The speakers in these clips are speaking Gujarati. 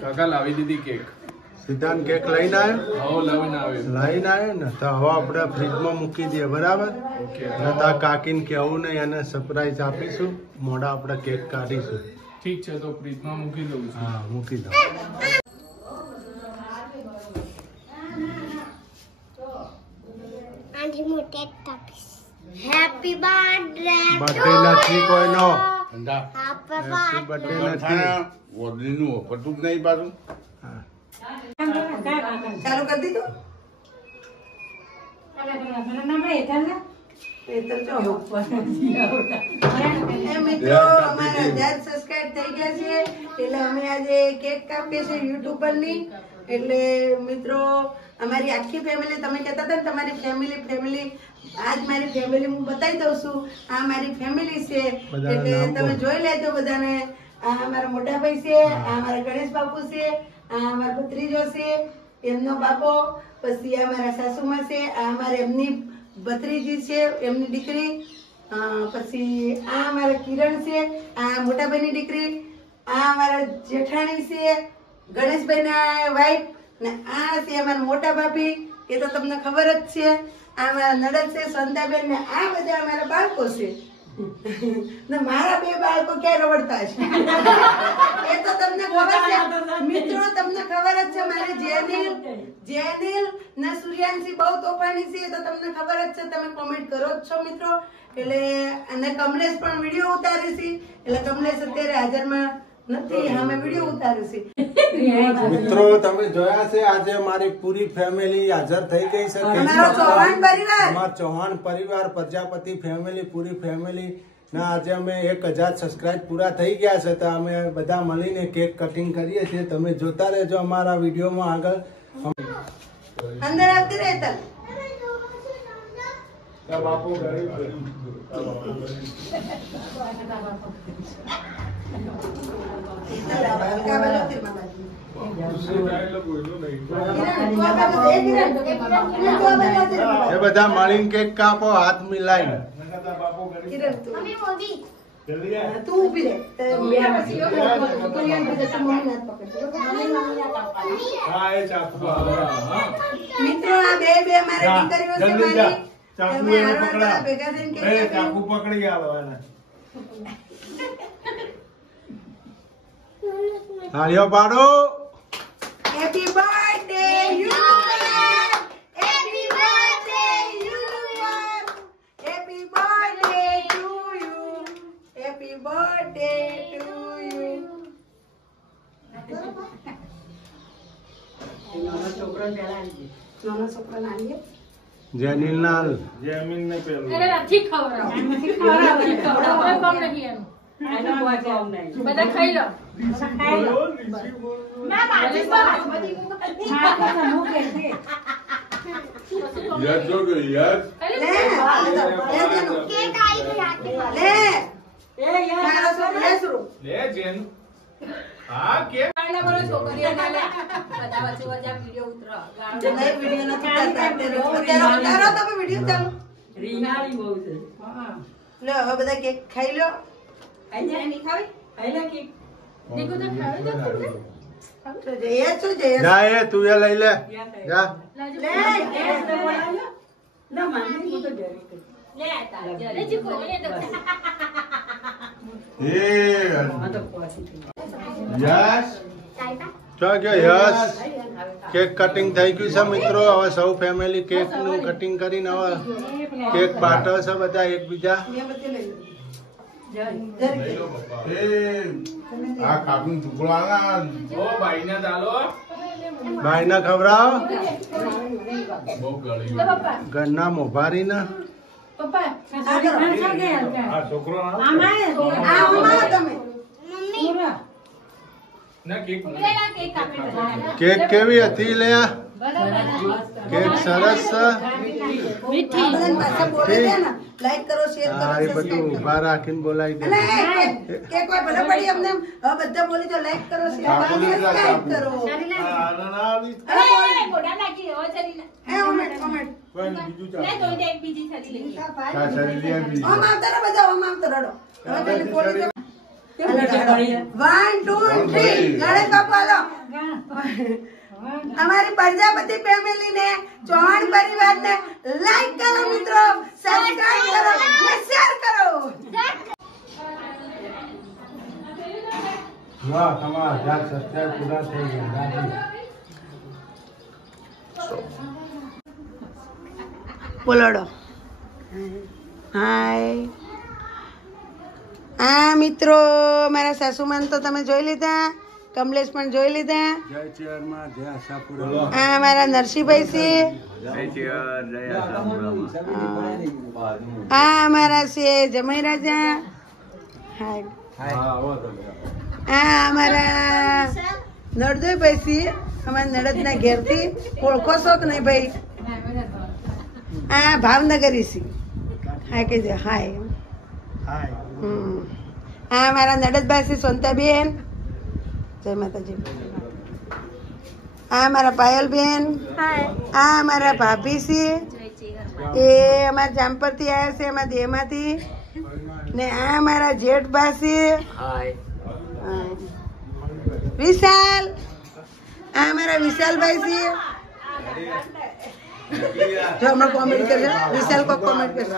કાકા લાવી દીધી કેક. સિદ્ધાંત કેક લઈને આવ્યો? લઈને આવ્યો ને તો હવે આપણે ફ્રીજમાં મૂકી દઈએ, બરાબર? તા કાકીને કેવું નહીં, એને સરપ્રાઈઝ આપીશું, મોડા આપણે કેક કાઢીશું. ઠીક છે, તો ફ્રીજમાં મૂકી દઉં છું. હા, મૂકી દો. હેપી બર્થડે બર્થડે નથી કોઈનો. હેપી બર્થડે નથી. વોડલીનું વપરતું જ નહીં પાછું. ચાલુ કરી દીધું. મિત્રો અમારા 1000 સબસ્ક્રાઇબ થઈ ગયા છે એટલે અમે આજે કેક કાપીએ છીએ યુટ્યુબ ની. એટલે મિત્રો અમારી આખી ફેમિલી, તમે કહેતા હતા ને તમારી ફેમિલી, આજ મારી ફેમિલી હું બતાવી દઉં છું. આ મારી ફેમિલી છે એટલે તમે જોઈ લેજો બધાને. આ અમારા મોટા ભાઈ છે, આ અમારા ગણેશ બાપુ છે, આ અમારા ભત્રીજો છે, એમનો બાપો, પછી આ અમારા સાસુમાં છે, આ અમારે એમની ભત્રીજી છે, એમની દીકરી, પછી આ અમારા કિરણ છે, આ મોટા ભાઈની દીકરી, આ અમારા જેઠાણી છે, ગણેશભાઈના વાઈફ, ને આ છે અમારા મોટા ભાભી, એ તો તમને ખબર જ છે. આ અમારા નડદ છે, સંતાબેન, ને આ બધા અમારા બાળકો છે. મારા 2 બાળકો ક્યાં રવડતા છે એ તો તમને ખબર છે મિત્રો, તમને ખબર જ છે. મારે જેનિલ ને સૂર્યાંશી બહુ તોફાની છે, તો તમને ખબર જ છે, તમે કોમેન્ટ કરો જ છો મિત્રો. એટલે અને કમલેશ પણ વિડીયો ઉતારે છે, એટલે કમલેશ અત્યારે હાજરમાં નથી, અમે વિડીયો ઉતારે છે. મિત્રો તમે જોયા છે, આજે મારી પૂરી ફેમિલી હાજર થઈ ગઈ છે. અમારો ચૌહાણ પરિવાર, પ્રજાપતિ ફેમિલી, પૂરી ફેમિલી ના આજે અમે 1000 સબસ્ક્રાઇબ પૂરા થઈ ગયા છે, તો અમે બધા મળીને કેક કટિંગ કરીએ છીએ. તમે જોતા રહેજો અમારા વિડીયોમાં આગળ. અંદર આવતી રહેતા બાપુ એ બધા મળીને કેક કાપો, હાથ મિલાઈને. તું ઉભી રહે. મિત્રો આ બે મારી દીકરીઓ છે, મારી ચાકુ પકડી આલો એને. તાળીઓ પાડો. Happy birthday universe, happy birthday universe, happy birthday to you, happy birthday to you. નાનો છોકરો નાની જેનિલ નાલ જેમિન ને પેલું નથી ખવડાવ કોમ નથી એનું. બધા ખાઈ લો. હવે બધા કેક ખાઈ લો. જા એ તું એ લઈ લે જા. યસ કેક કટિંગ થઈ ગયું છે મિત્રો. હવે સૌ ફેમિલી કેક નું કટિંગ કરીને હવે કેક બાટો છે બધા એકબીજા. આ કાપનું ટુકડો આલા ભાઈને ચાલો ભાઈને ખવડાવો. બહુ ગળ્યું ઘરના મોભારી ને છોકરો કેક કેવી હતી લે? કેક સરસ છે. લાઈક કરો, શેર કરો, હા એ બધું ઉભા રાખીને બોલાવી દે. કેક કોઈ ભલે પડી અમને. હવે બધા બોલી જો લાઈક કરો, શેર કરો, સબસ્ક્રાઇબ કરો. 1 2 3 ગણેશ બાપુ હાલો અમારી પ્રજાપતિ ફેમિલી ને ચૌહાણ પરિવાર ને લાઈક કરો મિત્રો, સબસ્ક્રાઇબ કરો અને શેર કરો. વાહ, તમારા 1000 સબસ્ક્રાઇબ પૂરા થઈ ગયા. બોલોડો હાય. આ મિત્રો મારા સાસુમાન તો તમે જોઈ લીધા, કમલેશ પણ જોઈ લીધા. જય ચેરમાં, જય આશાપુરા. આ મારા નરસિંહભાઈ છે. આ અમારા છે જમાઈ રાજા. હાય. આ અમારા નરદોયભાઈ છે, અમારા નડદના ઘેરથી. ઓળખો છો કે નહીં ભાઈ? આ ભાવનગરી છે. હા કહેજો હાય. આ મારા નડદબા છે સોનતાબેન. જય માતાજી. આ મારા પાયલબેન. આ મારા ભાભી છે, એ અમારા જામપરથી આવ્યા છે, અમારા દેહમાંથી. ને આ મારા જેઠબા છે વિશાલ. આ મારા વિશાલભાઈ છે. જો હમણાં કોમેન્ટ કરજો વિશાલ, કોક કોમેન્ટ કરજો.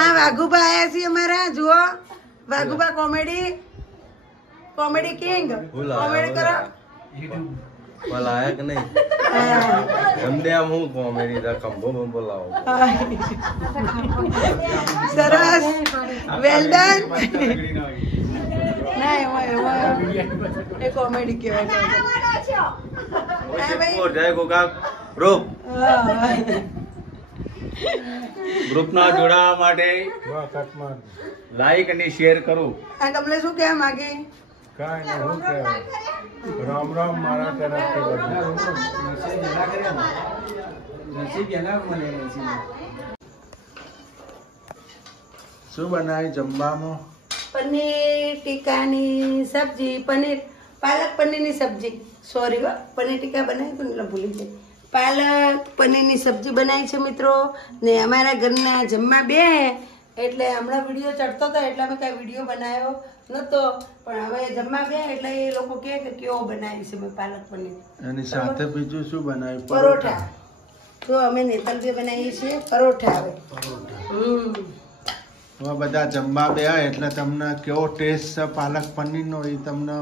આ વાઘુબા આયા છે અમારા. જુઓ વાઘુબા કોમેડી કિંગ. કોમેડી કરો. બોલાયા કે નહીં? એમને આમ હું કોમેડી ਦਾ કંબો બોલાવો. સરસ, વેલ ડન. ના એ કોમેડી કહેવાય. ગ્રુપના જોડાવા માટે લાઈક અને શેર કરો. આ તમને શું કહેવા માંગે? કાંઈ નહીં, હું કહેવાય. રામ રામ મારા તરફથી બધા. શું બનાવી જમવામાં? પનીર ટીકાની સબ્જી, પાલક પનીરની સબ્જી. સોરી પનીર ટીકા બનાવી પણ એટલે ભૂલી જાય. પાલક પનીરની સબ્જી બનાવી છે મિત્રો. ને અમારા ઘરના જમવા બે એટલે હમણાં વિડીયો ચડતો હતો એટલે અમે કાંઈ વિડીયો બનાવ્યો નતો, પણ હવે જમવા બે એટલે એ લોકો કહે કે કેવો બનાવી છે મેં પાલક પનીર. એની સાથે બીજું શું બનાવ્યું? પરોઠા. તો અમે નેતલભાઈ બનાવીએ છીએ પરોઠા. હવે બધા જમવા બેહા એટલે તમને કેવો ટેસ્ટ છે પાલક પનીરનો એ તમને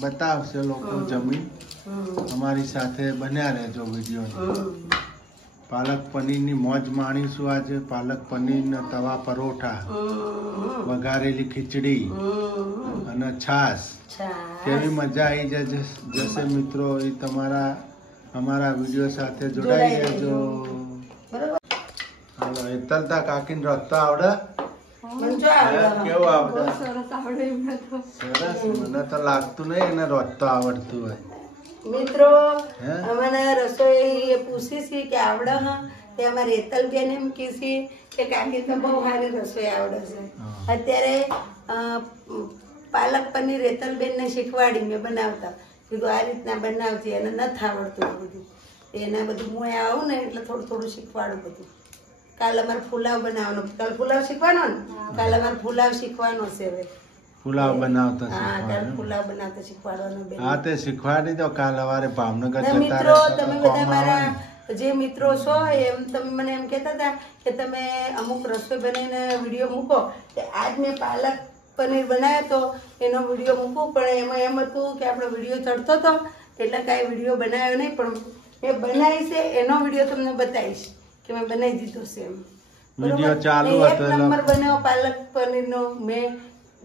બતાવશે લોકો જમી. અમારી સાથે બન્યા રહેજો વિડીયો. પાલક પનીરની મોજ માણીશું આજે. પાલક પનીરના તવા પરોઠા, વઘારેલી ખીચડી અને છાશ. કેવી મજા આવી જશે મિત્રો. એ અમારા વિડીયો સાથે જોડાઈ રહેજો. હાલો, હેતલતા કાકીને રસ્તો આવડે? કેવું આવડે? સરસ. મને તો લાગતું નહીં એને રસ્તો આવડતું હોય. મિત્રો અમને રસોઈ પૂછી છે કે આવડે હા, તે અમારે હેતલબેન એમ કીધી કે કાકી તો બહુ સારી રસોઈ આવડે છે. અત્યારે પાલક પનીર હેતલબેન ને શીખવાડી મેં બનાવતા. કીધું આ રીતના બનાવતી, એને નથી આવડતું બધું. એના બધું હું આવું ને એટલે થોડું થોડું શીખવાડું બધું. કાલે અમારે ફુલાવ બનાવવાનો. કાલે ફુલાવ શીખવાનો ને? કાલે અમારે ફુલાવ શીખવાનો છે. હવે પુલાવ બનાવતા ફુલાવ બનાવતા શીખવાડવાનો. હા, તે શીખવાડી દો. કાલ સવારે ભાવનગર મિત્રો તમે બધા મારા જે મિત્રો છો એમ તમે મને એમ કહેતા હતા કે તમે અમુક રસોઈ બનાવીને વિડીયો મૂકો. આજ મેં પાલક પનીર બનાવ્યો તો એનો વિડીયો મૂકવું, પણ એમાં એમ હતું કે આપણો વિડીયો ચડતો હતો એટલે કાંઈ વિડીયો બનાવ્યો નહીં, પણ મેં બનાવી છે એનો વિડીયો તમને બતાવીશ કે મેં બનાવી દીધો છે એમ. વિડીયો ચાલુ હતો. એક નંબર બનાવ્યો પાલક પનીરનો. મેં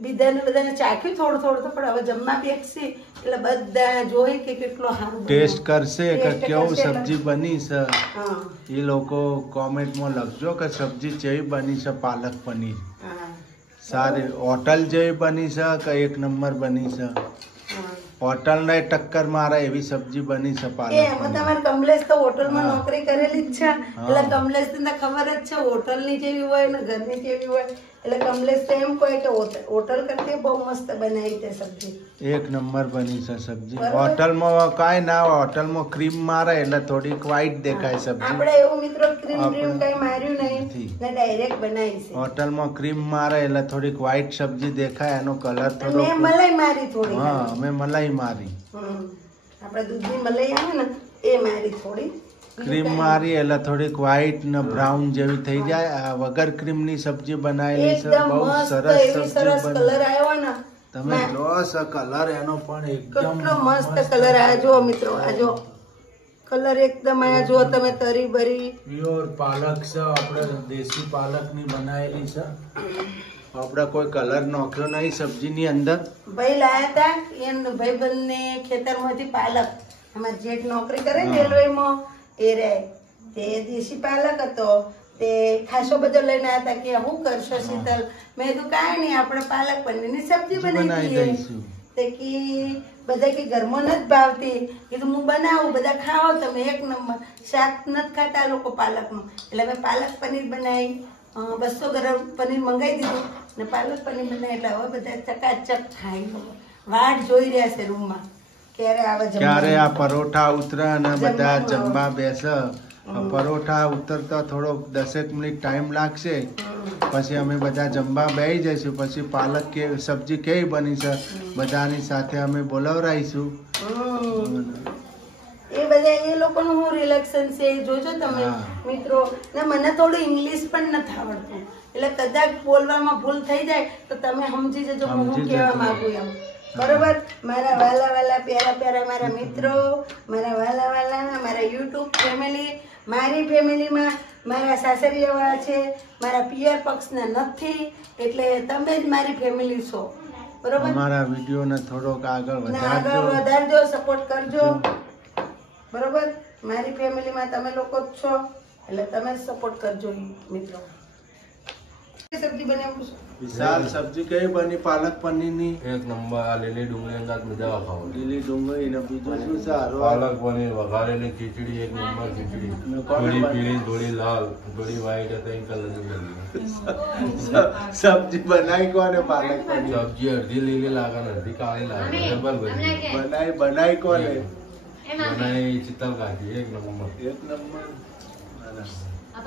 બધાને ચાખ્યું થોડું થોડું, પણ હવે જમવા બેસી એટલે બધા જોઈ કે કેટલો સારું ટેસ્ટ કરશે કે કેવું સબ્જી બની છે. એ લોકો કોમેન્ટમાં લખજો કે સબ્જી કેવી બની છે પાલક પનીર. સારી હોટલ જેવી બની છે કે એક નંબર બની છે? હોટલ ને ટક્કર મારે એવી સબ્જી બની છે પાલક. તમારે કમલેશ તો હોટલમાં નોકરી કરેલી જ છે એટલે કમલેશ ને ખબર જ છે હોટલ ની જેવી હોય ને ઘરની જેવી હોય. એટલે કમલેશ તો એમ કહે કે હોટલ કરતી બહુ મસ્ત બનાવી છે સબ્જી. એક નંબર બની છે સબ્જી. હોટલમાં કાંઈ ના હોય, હોટલમાં ક્રીમ મારે એટલે થોડીક વ્હાઈટ દેખાય સબ્જી. આપણે એવું મિત્રો ક્રીમ કઈ માર્યું નહીં. નથી ને ડાયરેક્ટ બનાવી છે. હોટલમાં ક્રીમ મારે એટલે થોડીક વ્હાઈટ સબ્જી દેખાય, એનો કલર થોડો. મેં મલાઈ મારી થોડી. હા, અમે મલાઈ મારી. આપણે દૂધની મલાઈ આવે ને એ મારી થોડી. ક્રીમ મારી એટલે થોડીક વ્હાઈટ ને બ્રાઉન જેવી થઈ જાય. આ વગર ક્રીમ ની સબ્જી બનાવેલી છે, એકદમ બહુ મસ્ત, સરસ એવી સબ્જી સરસ બની. કલર આવ્યો ને. તમે જો છો કલર એનો પણ એકદમ કેટલો મસ્ત કલર આવ્યો જો મિત્રો. આ જો કલર એકદમ આયા જો તમે તરી ભરી પ્યોર પાલક છે, આપણે દેશી પાલક ની બનાવેલી છે. આપણે કોઈ કલર નાખ્યો નહીં સબ્જી ની અંદર. ભાઈ લાયા હતા એન ભાઈબંધ ને ખેતરમાંથી પાલક, અમાર જેઠ નોકરી કરે ને રેલવેમાં એ રે તે દેશી પાલક હતો તે ખાસો બધો લઈને આવ્યા હતા કે શું કરશો શીતલ? મેં કીધું કાંઈ નહીં, આપણે પાલક પનીરની સબ્જી બનાવી દઈએ. તે કી બધા કે ઘરમાં નથી ભાવતી, કીધું હું બનાવું, બધા ખાઓ તમે, એક નંબર. શાક નથી ખાતા લોકો પાલકનું, એટલે મેં પાલક પનીર બનાવી. 200 ગ્રામ પનીર મંગાવી દીધું ને પાલક પનીર બનાવી. એટલે હવે બધા ચકાચક ખાઈ વાટ જોઈ રહ્યા છે રૂમમાં ક્યારે આવે જમવાનું. ક્યારે આ પરોઠા ઉતરે અને બધા જમવા બેસે. પરોઠા ઉતરતા થોડો 10 મિનિટ ટાઈમ લાગશે, પછી અમે બધા જમવા બેસી જઈશું. પછી પાલક કે સબ્જી કેવી બની છે બધાની સાથે અમે બોલાવરાઈશું. એ બધા એ લોકોનું હું રિલેક્શન છે એ જોજો તમે મિત્રો. ને મને થોડું ઇંગ્લિશ પણ નથી આવડતું, એટલે કદાચ બોલવામાં ભૂલ થઈ જાય તો તમે સમજી જજો હું શું કહેવા માંગુ એમ. બરોબર? મારા વાલા વાલા પ્યારા પ્યારા મારા મિત્રો, મારા વાલા વાલા મારા યુટ્યુબ ફેમિલી, મારી ફેમિલીમાં મારા સાસરિયાવાળા છે, મારા પિયર પક્ષના નથી, એટલે તમે જ મારી ફેમિલી છો. બરોબર? અમારા વિડીયોને થોડોક આગળ વધારજો, સપોર્ટ કરજો. બરોબર? મારી ફેમિલીમાં તમે લોકો જ છો, એટલે તમે જ સપોર્ટ કરજો મિત્રો. સબ્જી બનાવું વિશાલ સબ્જી કઈ બની પાલક પનીર ની? એક નંબર. આ લીલી ડુંગળી અંદર મજા આવે ખાવાની. લીલી ડુંગળી ને બીજું શું સારું? પાલક પનીર, વઘારેલી ખીચડી, એક નંબર ખીચડી. થોડી પીળી, થોડી લાલ, થોડી વ્હાઈટ હતી કલર. સબ્જી બનાવી કોને? પાલક પનીર સબ્જી અડધી લીલી લાગે ને અડધી કાળી લાગે. ડબલ બની બનાવી કોને? બનાવી ચિત્તલ કાઢી. એક નંબર. એક નંબર.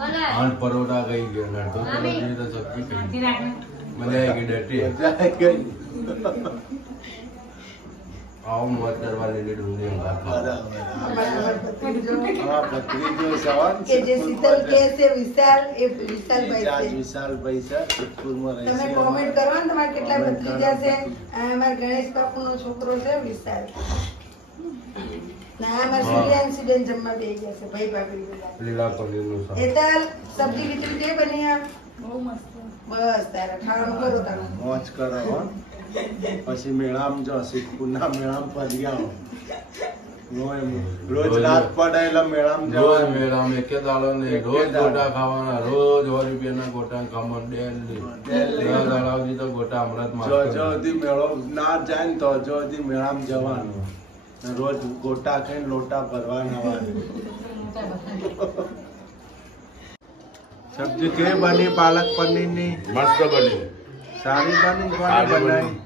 8 પરોઠા ખાઈ ગયા, અડધો કિલો જેવી તો સબ્જી ખાઈ. મજા આવી ગઈ ડટી. આવો મોજ કરવા લીલી ડુંગળી કે જે શીતલ કે છે વિશાલ, એ વિશાલભાઈ છે. વિશાલભાઈ છે, સિદ્ધપુરમાં રહે તમે છે. કોમેન્ટ કરો ને તમારે કેટલા ભત્રીજા છે. આ અમારા ગણેશ બાપુનો છોકરો છે વિશાલ. ના અમારા સૂર્યાંશી બેન જમવા બેસી ગયા છે, ભાઈ ભાભી બધા. લીલા પનીરનું શાક. એતાલ સબ્જી ખીચડી જે બની આ બહુ મસ્ત. બસ તારા ખાવાનું કરો તારું. મોજ કરો હો. પછી મેળામ જો સિદ્ધપુરના મેળામ ફરી આવો. રોજ રાત પડે એટલે મેળામ રોજ જવાનું. મેળામાં એકે દાડો નહીં, રોજ ગોટા ખાવાના, રોજ 100 રૂપિયાના ગોટા ખાવાના ડેલી. 10 દાડા સુધી તો ગોટા હમણાં જ જો મારતો જો સુધી મેળો ના જાય ને તો જો સુધી મેળામ જવાનું. ને રોજ ગોટા ખાઈને લોટા ભરવાના. સબ્જી કેવી બની પાલક પનીર ની? મસ્ત બની. સારી બની કોને બનાવી?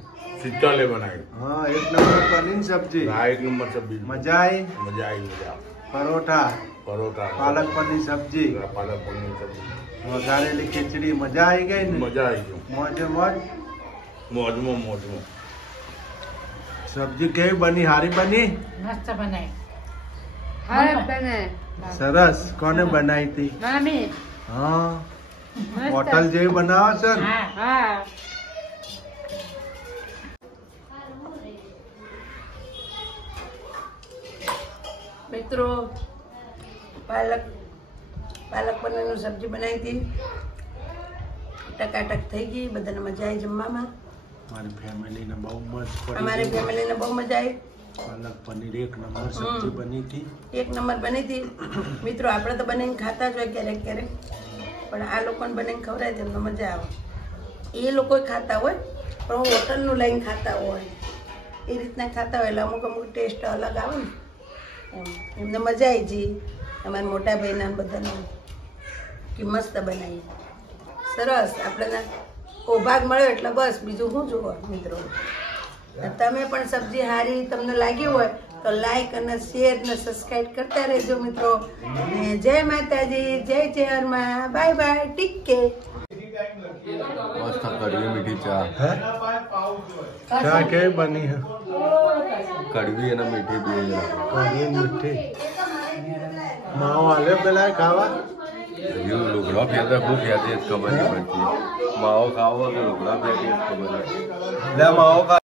શીતલે બનાવી. હા, એક નંબર પનીર સબ્જી. આ એક નંબર સબ્જી. મજા આવી. મજા આવી. પરોઠા, પરોઠા, પાલક પનીર સબ્જી, પાલક પનીર સબ્જી. વઘારેલી ખીચડી. મજા આવી ગઈ ને? મજા આવી ગઈ. મોજે મોજ. મોજમાં મોજમાં. સબ્જી કેવી બની? હારી બની? મસ્ત બનાય. સરસ. કોને બનાવી હતી? મમ્મી. હા, હોટલ જેવી બનાવો છે ને? હા. મિત્રો પાલક પનીરનું સબ્જી બનાવી હતી, ટકાટક થઈ ગઈ. બધાને મજા આવી જમવામાં. મારી ફેમિલીને બહુ મસ્ત પડી. અમારી ફેમિલીને બહુ મજા આવી. પાલક પનીર એક નંબર સબ્જી બની હતી. એક નંબર બની હતી. મિત્રો આપણે તો બનાવીને ખાતા જ હોય ક્યારેક ક્યારેક, પણ આ લોકોને બનાવીને ખવડાય તેમને મજા આવે. એ લોકો ખાતા હોય પણ હોટલનું લઈને ખાતા હોય, એ રીતના ખાતા હોય એટલે અમુક ટેસ્ટ અલગ આવે ને એમ. એમને મજા આવી ગઈ. અમારા મોટા ભાઈના બધાને કે મસ્ત બનાવી. સરસ. આપણને ભાગ મળ્યો એટલે બસ બીજું શું જોવો મિત્રો. તમે પણ સબ્જી હારી તમને લાગી હોય તો લાઈક અને શેર ને સબસ્ક્રાઇબ કરતા રહેજો મિત્રો. અને જય માતાજી, જય જય હરમાં, બાય બાય, ટેક કેર. મસ્ત કડવી મીઠી ચા. ચા કેવી બની હે? કડવી અને મીઠી બે કઢી મીઠી. માવો આલે પેલા ખાવા. લુગડા ફેરતા ખૂબ ફેરતી જ ખબર નહીં પડતી. માવો ખાવો તો લુગડા ફેરતી જ ખબર નહીં. માવો